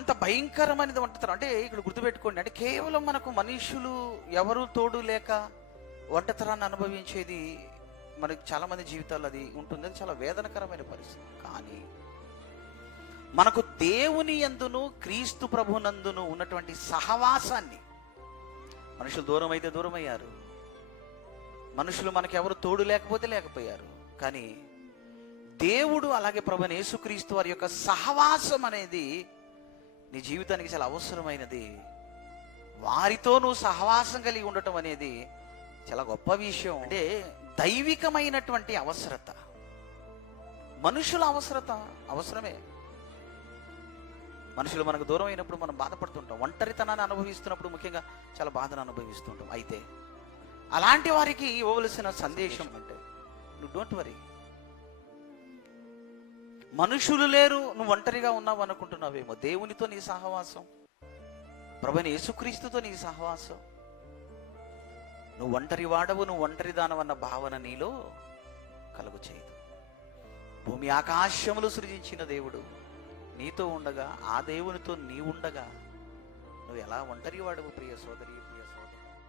అంత భయంకరమైనది ఒంటరితనం. అంటే ఇక్కడ గుర్తుపెట్టుకోండి, అంటే కేవలం మనకు మనుషులు ఎవరు తోడు లేక ఒంటరితనాన్ని అనుభవించేది మనకి చాలా మంది జీవితాల్లో అది ఉంటుంది. అది చాలా వేదనకరమైన పరిస్థితి. కానీ మనకు దేవుని యందును క్రీస్తు ప్రభునందును ఉన్నటువంటి సహవాసాన్ని, మనుషులు దూరం అయితే దూరం అయ్యారు, మనుషులు మనకు ఎవరు తోడు లేకపోతే లేకపోయారు, కానీ దేవుడు అలాగే ప్రభువైన యేసుక్రీస్తు వారి యొక్క సహవాసం అనేది నీ జీవితానికి చాలా అవసరమైనది. వారితో నువ్వు సహవాసం కలిగి ఉండటం అనేది చాలా గొప్ప విషయం. అంటే దైవికమైనటువంటి అవసరత, మనుషుల అవసరత అవసరమే. మనుషులు మనకు దూరం అయినప్పుడు మనం బాధపడుతుంటాం, ఒంటరితనాన్ని అనుభవిస్తున్నప్పుడు ముఖ్యంగా చాలా బాధను అనుభవిస్తుంటాం. అయితే అలాంటి వారికి ఇవ్వవలసిన సందేశం అంటే, నువ్వు డోంట్ వరీ, మనుషులు లేరు, నువ్వు ఒంటరిగా ఉన్నావు అనుకుంటున్నావేమో. దేవునితో నీ సహవాసం, ప్రభువైన యేసుక్రీస్తుతో నీ సహవాసం, నువ్వు ఒంటరి వాడవు, నువ్వు ఒంటరి దానవన్న భావన నీలో కలుగు చేయదు. భూమి ఆకాశములు సృజించిన దేవుడు నీతో ఉండగా, ఆ దేవునితో నీ ఉండగా నువ్వు ఎలా ఒంటరి వాడవు ప్రియ సోదరి.